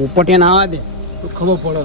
પોપટિયા ના આવા દે. તો ખબર પડે.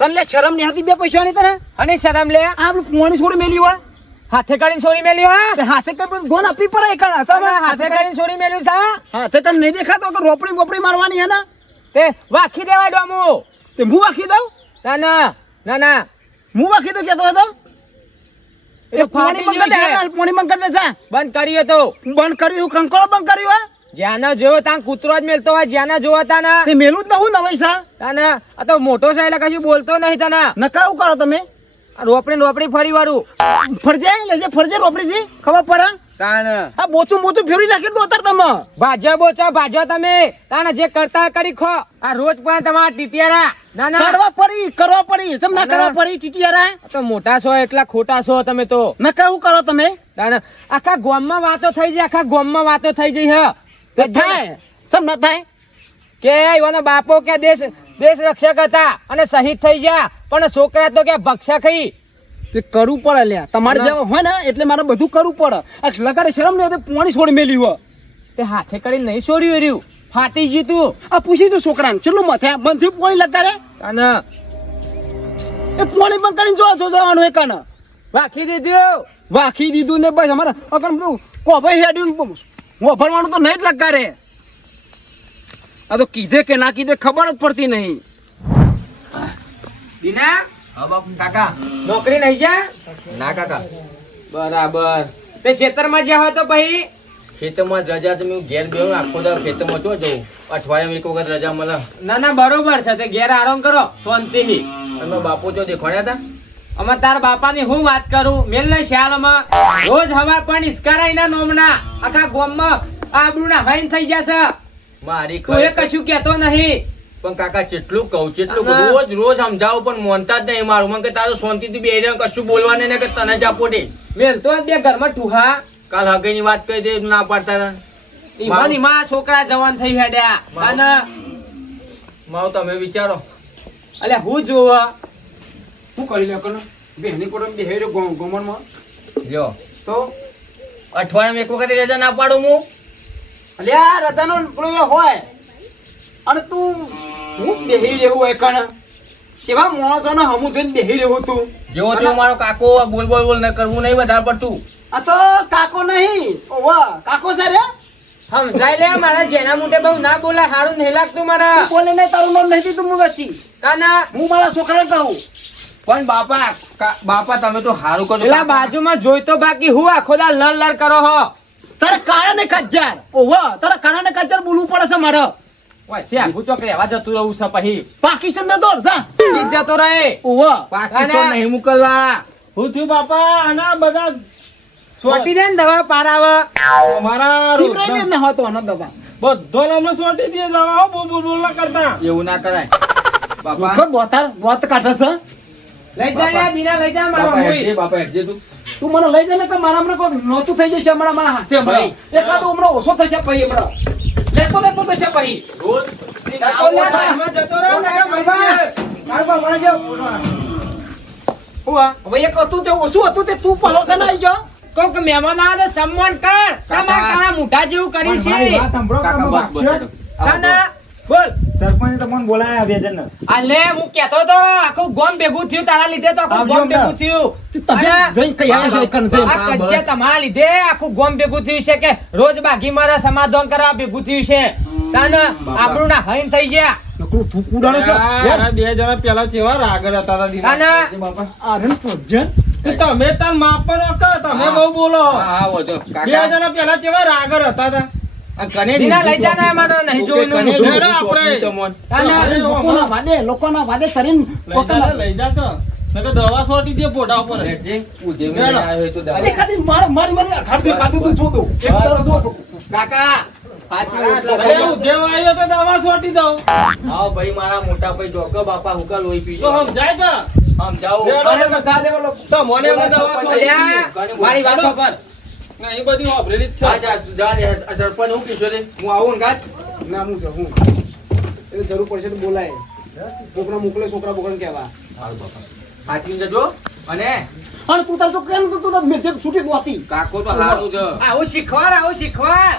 તને લે શરમ નહીં હતી બે પૈસા ની તને? અને શરમ લે? આ આપણું પોણી છોડી મેલી હોય. હાથે કાઢીને છોડી મેલી હા? હાથે પણ ગોન આપી પડે તમે હાથે કાઢીને છોડી મેલ્યું છે હાથે તને નહીં દેખાતો કે રોપડી બોપડી મારવાની હે ને? તે વાખી દેવા ડોમુ. તે હું વાખી દઉં? ના ના ના ના. હું વાખી દઉં કેતો હતો? એ પાણી મંગળ દે પાણી મંગળ દે જા બંધ કરી તો. બંધ કર્યું કંકોળો બંધ કર્યું હા? જ્યાં જોયો ત્યાં કૂતરો જ મેલતો હોય જ્યાં જોયો ત્યાં તે મેલું જ નવું નવાઈ સા? તને આ તો મોટો છે એટલે કશું બોલતો નહીં તને નકાવું કરો તમે? રોપડી રોપડી ફરી વાળું. ફરજે લેજે ફરજે રોપડી થી ખબર પડે? તાને આ બોચું બોચું ફેરવી નાખી દો અત્યારે તમે. ભાજ્યા બોચો ભાજ્યા તમે. તાને જે કરતા કરી ખો. આ રોજ પણ તમારા ટીટિયારા. ના ના. કરવા પડી કરવા પડી. ના ના. કરવા પડી ટીટીયારા? તો મોટા છો એટલા ખોટા છો તમે તો. કેવું કરો તમે? તાને આખા ગામમાં વાતો થઈ જાય આખા ગામમાં વાતો થઈ જઈ હ. તે થાય. સમ ના થાય? કે એવાનો બાપો કે દેશ દેશ રક્ષક હતા અને શહીદ થઈ ગયા. પણ છોકરા તો કે ભક્ષક હઈ તે કરવું પડે લ્યા. તમારે જેવા હોય ને એટલે મારે બધું કરવું પડે. આ લગાડે શરમ નહીં પોણી છોડી મેલી હોય. તે હાથે કરીને નહીં છોડ્યું રહ્યું. ફાટી ગયું તું. આ પૂછી તું છોકરાને ચેટલું મથે? બંધ પોણી લગાડે? અને એ પોણી બંધ કરીને જો જો જવાનું એ કાને. વાખી દીધું. વાખી દીધું ને બસ અમારે અગર બધું કોભાઈ હેડ્યું વફરવાનું તો નહીં જ લગાડે. આ તો કીધે કે ના કીધે ખબર જ પડતી નહીં. દીના? કાકા. નોકરી નહીં જા ના કાકા. બરાબર. તે ખેતરમાં જ્યાં હોય તો પછી? ખેતરમાં રજા તમે હું ઘેર ગયો આખો દાડો ખેતરમાં ચો જવું અઠવાડિયામાં એક વખત રજા મળે. ના ના બરોબર છે. તે ઘેર આરામ કરો શાંતિથી. તમે બાપુ ચો દેખાડ્યા હતા? અમે તાર બાપાની હું વાત કરું? મેલ ને શાળામાં રોજ હવા પણ ઇસ્કારા નોમના. આખા ગામમાં આબરૂના હૈન થઈ જશે મારી કોઈ કશું કેતો નહીં. પણ કાકા જેટલું કહું જેટલું રોજ રોજ સમજાવું પણ મોનતા જ નહીં મારું. મને કે તારું શાંતિથી બે રહ્યો કશું બોલવાને ને કે તને જ આપો દે મેલ તો બે ઘરમાં ટુહા કાલ હગઈની વાત કહી દે ના પાડતા ઈમાન ઈમાં છોકરા જવાન થઈ હેડ્યા. અને માવ તમે વિચારો. અલે હું જોવા? શું કરી લે કને? બેહની કોડમ બેહી રહ્યો ગોમનમાં જો તો? અઠવાડિયામાં એક વખત રજા ના પાડું હું? અલ્યા રજાનો પેલો હોય. અને તું હું બેહી રહેવું હોય કણ? માણસો ને હમું જઈને બેહી રહેવું તું? જેવો તેવો મારો કાકો બોલ બોલ બોલ ન કરવું નહીં વધારે પડતું. આ તો કાકો નહીં. ઓવા કાકો છે સમજાય લે મારા જેના મોટે બહુ ના બોલા હારું નહીં લાગતું મારા. બોલે નહીં તારું નામ નહીં દીધું હું વચ્ચી. કાના? હું મારા છોકરાને કહું. પણ બાપા બાપા તમે તો સારું કરો પેલા બાજુમાં જોઈ તો બાકી હું આખો દા લડ લડ કરો હો. તારા કાળા ને કજ્જાર ઓવા તારા કાળા ને કજ્જાર બોલવું પડે છે મારે. ઓય ત્યાં હું ચોક રહેવા જતું રહું છે પછી. પાકિસ્તાન ને દોડ જા. ઈ જતો રહે. ઓવા પાકિસ્તાન નહીં મોકલવા. હું થયું બાપા આના બધા સોટી દે ને દવા પારાવ. અમારા પીવડાવી ને હતો આનો દવા. બધો અમને સોટી દે દવા હો બોલ બોલ બોલ કરતા. એવું ના કરાય. બાપા. દોતાર દોત કાઢે છે. લઈ જા લે દીના લઈ જા મારો બાપા મુઈ. બાપા હેડજે તું. તું મને લઈ જા ને કે મારા હમણાં કોઈ નહોતું થઈ જશે હમણાં મારા હાથે હમણાં. એકાદો હમણાં ઓછો થશે પછી હમણાં. લેતો લેતો પછી. રોજ જતો રહે. હું આ? હવે એક હતું તે ઓછું હતું તે તું પાલો કે ના આવી જા કોક મહેમાન આવે તો સન્માન કર. તમારા તારા મોઢા જેવું કરી છે કાકા બોલ. સરપંચે મને બોલાયા બે જણ અલે હું કેતો તો આખું ગોમ ભેગું થયું તારા લીધે તો આખું ગોમ ભેગું થયું. તમે કઈ આવે છે એકણ જઈને. આ કજ્જા તમારા લીધે આખું ગોમ ભેગું થયું છે કે રોજ બાગી મારા સમાધાન કરવા ભેગું થયું છે. તાન આપણું ના હૈન થઈ ગયા. નકરું ઉડાડે છે? યાર, બે જણા પેલા ચેવા રાગર હતા તા દીના. કાના હેડજે, બાપા આ રન તમે તાર માપનો કે તમે. બહુ બોલો. હા, હા. બે જણા પેલા ચેવા રાગર હતા. તા દવા સોટી દે પોટા ઉપર. હોય. કાકા આવ્યો તો દવા સોટી દઉં. હા ભાઈ મારા મોટા ભાઈ જોકો બાપા હુકા લોહી પી તો સમજાય સમજાવો. તો અલ્યા, મારી વાત ના, એ બધી વાપરેલી જ છે. જા જા રે, આ સરપંચ હું કિશોર હું આવું ને ગાત ના, હું જાઉં, હું. જરૂર પડશે તો બોલાય. છોકરા મોકલે છોકરા બોકરા કહેવા. સાચવી જજો. અને? અને તું તાર તો કેમ તું તું મેં છૂટી દો કાકો તો સારું છે. આવું શીખવાડ આવું શીખવાડ.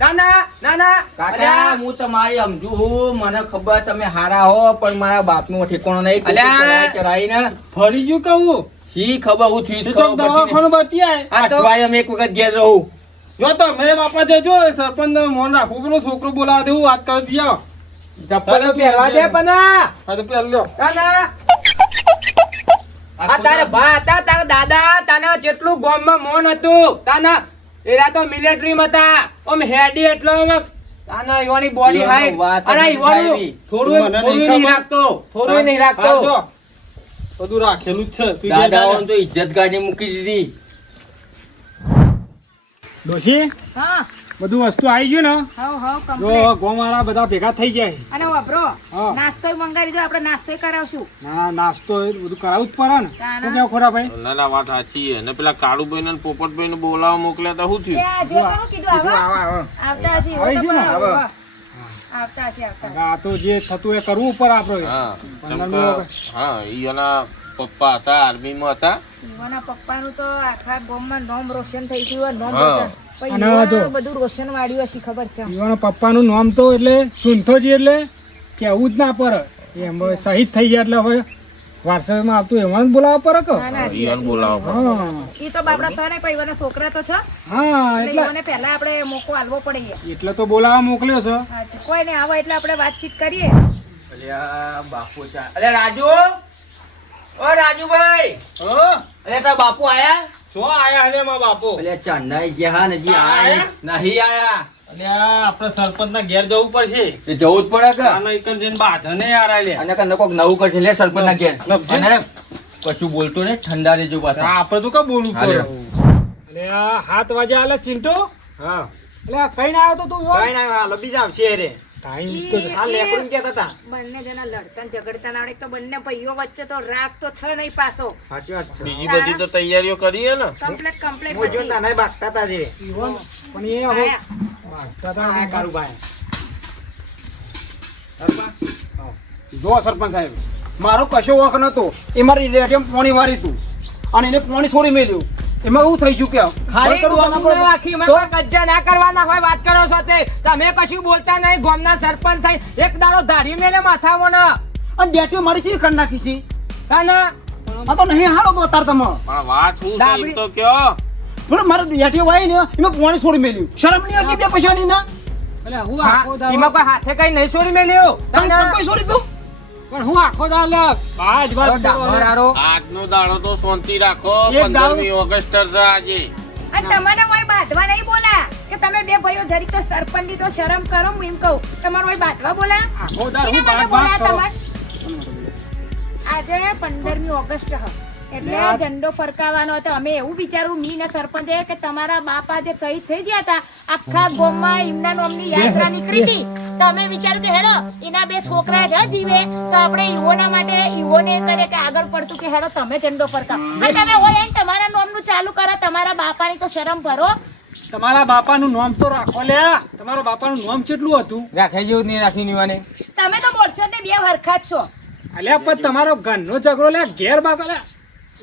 નાના નાના કાકા હું તમારી સમજુ હું મને ખબર તમે હારા હો પણ મારા બાપનું ઠેકાણું નહીં. અલ્યા. ચડાઈને ફરી ગયું કહું? શી ખબર હું થયું તો દવાખાનું બતાય આ તો- અમે એક વખત ઘેર રહું. જો તમે બાપા જજો સરપંચ મોન રાખવું પેલો છોકરો બોલાવા દેવું વાત કરો દિયા ચપ્પલ પહેરવા દે પના હા તો પહેર લ્યો. કાના આ તારા બા હતા તારા દાદા તાના જેટલું ગામમાં મોન હતું તાના એરા તો મિલિટરી માં હતા. ઓમ હેડી એટલો ઓમ તાના યુવાની બોડી હાઈટ અને યુવાનું થોડું થોડું નહીં રાખતો. થોડું નહીં રાખતો. બધું રાખેલું જ છે. તું દાદાઓને તો ઇજ્જત ગાડી મૂકી દીધી. ડોશી? હા. બધું વસ્તુ આવી ગયું ને? હાવ હાવ જો કમ્પ્લીટ ગોમાળા બધા ભેગા થઈ જાય. અને વાપરો. નાસ્તો મંગાવી દો આપણે નાસ્તો કરાવશું. ના નાસ્તો બધું કરાવવું જ પડે ને. કેવું ખોરા ભાઈ? ના ના વાત સાચી છે. અને પેલા કાળુભાઈ ને પોપટભાઈ ને બોલાવા મોકલ્યા તો. શું થયું? આ જો કોનું કીધું આવા. આવતા હશે આવે છે આવતા આવતા. આ તો જે થતું એ કરવું પડે આપણે હા ચમકા હા ઈ પપ્પા હતા હતા. પપ્પાનું તો આખા ગામમાં નામ રોશન થઈ ગયું હોય, નામ રોશન. બધું રોશન વાળ્યું હશે ખબર છે. ઈવાનો પપ્પાનું નામ તો એટલે સુનથોજી જ એટલે કેવું જ ના પડે. એમ શહીદ થઈ ગયા એટલે હવે વારસામાં આવતું એમાં જ બોલાવવા પડે કે? ના ના ઈ એને બોલાવો હા. ઈ તો બાપડા થાય ને પણ ઈવાના છોકરા તો છે. હા એટલે ઈવાને પહેલા આપણે મોકો આલવો પડે એટલે તો બોલાવવા મોકલ્યો છે. કોઈ ને આવો એટલે આપણે વાતચીત કરીએ. અલ્યા બાપુ ચા અલ્યા રાજુ! ઓ રાજુભાઈ! હો? અલ્યા તારા બાપુ આયા? જો આયા હલે માં બાપો. અલ્યા ચંડાઈ જ્યાં નજી આયા નહીં આયા. અલ્યા આપણે સરપંચ ના ઘેર જવું પડશે. એ જવું જ પડે કે? આના એકન જઈને બાધને યાર આલે અને કને કોક નવું કરશે લે સરપંચ ના ઘેર અને કશું બોલતો ને ઠંડા રેજો પાછા. આપણે તો કા બોલવું. પડે? એટલે આ હાથ વાજે આલે ચિંટો? હા. એટલે કઈ ના આવ્યો તો તું કઈ ના આવ્યો લબી જાવ છે રે ટાઈમ તો આ લેકડું ઈ- હતા. બંને જણા લડતા ઝઘડતા નાડે તો બંને ભાઈઓ વચ્ચે તો રાગ તો છે નહીં પાછો. સાચી વાત છે. બીજી બધી તો તૈયારીઓ કરી હે ને. કમ્પ્લીટ કમ્પ્લીટ હું જો નાના બાકતા હતા જે. પણ એ હવે જો સરપંચ સાહેબ મારો કશો વોક નતો. એ મારી રેડિયમ પોણી વારી તું. અને એને પોણી છોડી મેલ્યું. એમાં એવું થઈ ચૂક્યા ખાલી કજ્જા ના કરવાના હોય વાત કરો છો તે. તમે કશું બોલતા નહીં ગામના સરપંચ થઈ. એક દાડો ધારી મેલે માથામાં ન અને ડેટી મારી ચીવી કરી નાખી છે? કાના આ તો નહીં હારો તો અત્યારે તમે. પણ વાત શું છે તો કયો. પણ મારે ડેટીઓ વાય ને એમાં પોણી છોડી મેલ્યું. શરમ નહીં હતી બે પૈસાની ના? એટલે હું આખો દાડો એમાં કોઈ હાથે કઈ નહીં છોડી મેલ્યો? તને કોઈ છોડી તું? પણ હું આખો દાડો આજ વાત કરો. આજનો દાડો તો શાંતિ રાખો એક દાડો- પંદરમી ઓગસ્ટ છે આજે. અને તમારે કોઈ બાંધવા નહીં બોલા. કે તમે બે ભાઈઓ જરી તો સરપંચની તો શરમ કરો હું એમ કહું. તમારું કોઈ બાંધવા બોલા? આખો દાડો હું બોલા તમારે? આજે પંદરમી ઓગસ્ટ હ. એટલે. ઝંડો ફરકાવવાનો હતો. અમે એવું વિચારું મી ને સરપંચે કે તમારા બાપા જે શહીદ થઈ ગયા હતા. આખા ગામમાં એમના નામની યાત્રા નીકળી હતી. તો અમે વિચાર્યું કે હેડો એના બે છોકરા જ જીવે. તો આપણે ઈવોના માટે ઈવોને કરે કે આગળ પડતું કે હેડો તમે ઝંડો ફરકાવ. તમે હોય આઈને તમારા નામનું ચાલુ કરો. તમારા બાપાની તો શરમ ભરો. તમારા બાપાનું નામ તો રાખો લે. તમારા બાપાનું નામ કેટલું હતું? રાખે જેવું નહીં રાખી નીવાને તમે તો બોલશો ને બે હરખા જ છો. અલ્યા પણ તમારો ઘરનો ઝઘડો લે ઘેર બાકો લે.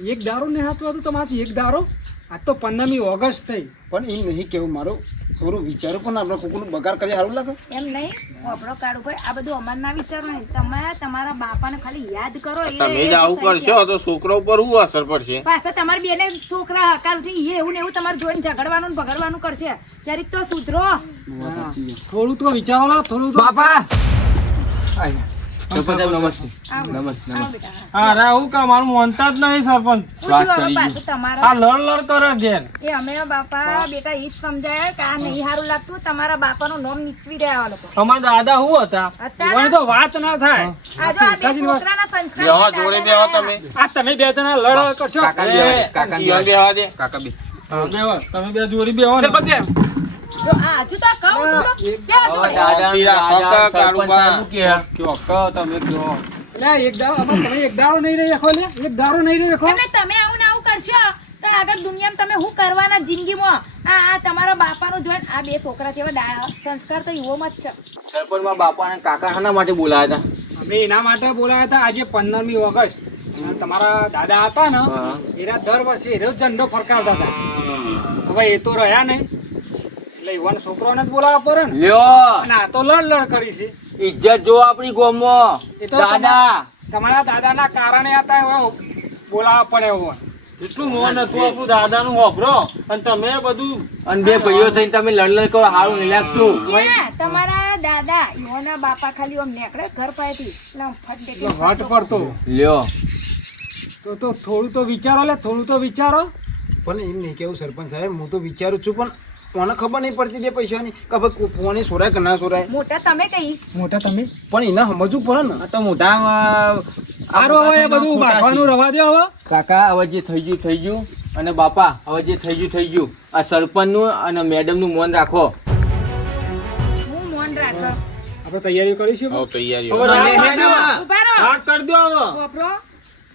એક દારો ને હાથવા હતું તમારાથી એક દારો? આજ તો પંદરમી ઓગસ્ટ થઈ. પણ એ નહીં કેવું મારું થોડું વિચારો પણ આપણે કોકનું બગાર કરી સારું લાગે. એમ નહીં આપણો કાળુ ભાઈ આ બધું અમાર ના વિચારો નહીં. તમે તમારા બાપાને ખાલી યાદ કરો તમે જ આવું કરશો તો છોકરા ઉપર શું અસર પડશે? પાછા તમારા બેને છોકરા હકાલથી એ એવું ને એવું તમારે જોઈને ઝઘડવાનું ને બગડવાનું કરશે. જરીક તો સુધરો. થોડું તો વિચારો થોડું તો બાપા! આયા. સરપંચ સાહેબ નમસ્તે. નમસ્તે નમસ્તે. બેટા, આવો. કા મારું માનતા જ નહીં સરપંચ. પૂછ્યું હવે કરી આ તમારા લડ લડ કરે ઘેર એ અમે બાપા બેટા ઈ સમજાય કે આ નહીં સારું લાગતું. તમારા બાપાનું નામ નીકળી રહ્યા લોકો. અમારા દાદા શું હતા? તો વાત ના થાય. આ જો આ બે છોકરાના સંસ્કાર બેહો જોડે બેહો તમે. આ તમે બે જણા લડ કરશો? કાકા કાકા દે. કાકા બે. બેહો. તમે બે જોડી બેહો ને. જો આ હજુ તો કહું છું તો ક્યાં ઓ, જોડે? દાદા, શાંતિ રાખો, દાદા, કાકા, સરપંચ કાળુબા. સાહેબ શું કહે? કયો, કયો તમે કયો. એક દારો તમે એક દારો નહીં રહી રાખો લે એક દારો નહીં રહી રાખો. તમે આવું ને આવું કરશો તો આગળ દુનિયામાં તમે શું કરવાના જિંદગીમાં? આ આ તમારા બાપાનું જોઈને આ બે છોકરા છે સંસ્કાર તો યુવોમાં જ છે. સરપંચમાં બાપા અને કાકા શાના માટે બોલાયા અમે એના માટે બોલાયા હતા આજે પંદરમી ઓગસ્ટ. તમારા દાદા હતા ને એના દર વર્ષે એનો ઝંડો ફરકાવતા હતા. હવે એ તો રહ્યા નહીં. એટલે યુવાન છોકરોને જ પડે ને. લ્યો. અને આ તો લડ લડ કરી છે. ઇજ્જત જો આપણી ગોમો એ તો દાદા. તમારા દાદાના કારણે હતા એવો પડે એવો એટલું મોન હતું આપણું દાદાનું વાપરો અને તમે બધું અને બે ભાઈઓ થઈને તમે લડલડ કરો સારું નહીં લાગતું તમારા દાદા યોના બાપા ખાલી આમ નીકળે ઘર પાસેથી. એટલે આમ ફટ એટલે વટ પડતો. લ્યો. તો તો થોડું તો વિચારો લે થોડું તો વિચારો. પણ એમ નહીં કેવું સરપંચ સાહેબ હું તો વિચારું છું પણ કોને ખબર નહીં પડતી બે પૈસાની? કે ભાઈ કોને સોરાય કે ના સોરાય? મોટા તમે કઈ? મોટા તમે? પણ એને સમજવું પડે ને. તો મોટા હવે બધું રવા દે હવે. કાકા હવે જે થઈ ગયું થઈ ગયું. અને બાપા હવે જે થઈ ગયું થઈ ગયું. આ સરપંચનું અને મેડમનું મન રાખો. હું મોન રાખો. આપણે તૈયારી કરીશું? હવે તૈયારી. ઊભા રહો કરી દો હવે.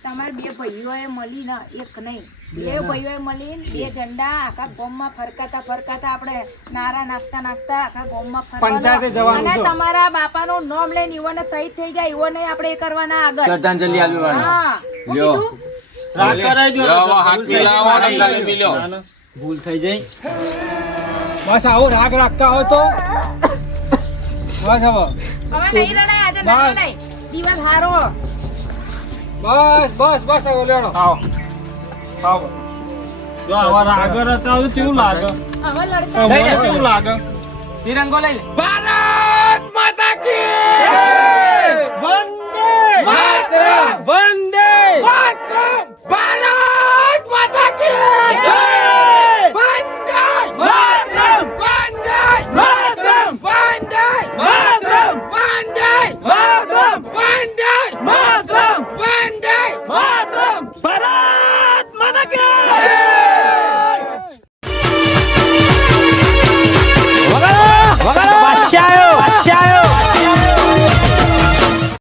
તમારે બે ભાઈઓએ મળી ને એક નહીં. બે ભાઈઓએ મળી બે ઝંડા આખા ગોમમાં ફરકાતા ફરકાતા આપણે નારા નાખતા નાખતા આખા ગોમમાં. પંચાયતે જવાનું અને તમારા બાપાનું નામ લઈને ઈવોને સહી થઈ જાય ઈવોને આપણે એ કરવાના આગળ. શ્રદ્ધાંજલિ આલવાની હા. લ્યો. ભૂલ થઈ જાય. બસ આવો રાગ રાખતા હોય તો. બસ હવે હવે નહીં રડાય આજે નહીં રડાય. દિવસ હારો. બસ બસ બસ હવે લેણો. આવો. આવો. જો આવા આગળ હતા તો કેવું લાગે? હવે લડતા નહીં લાગે? તિરંગો લઈ લે. ભારત માતા કી વંદે! માતરમ વંદે! માતરમ ભારત માતા કી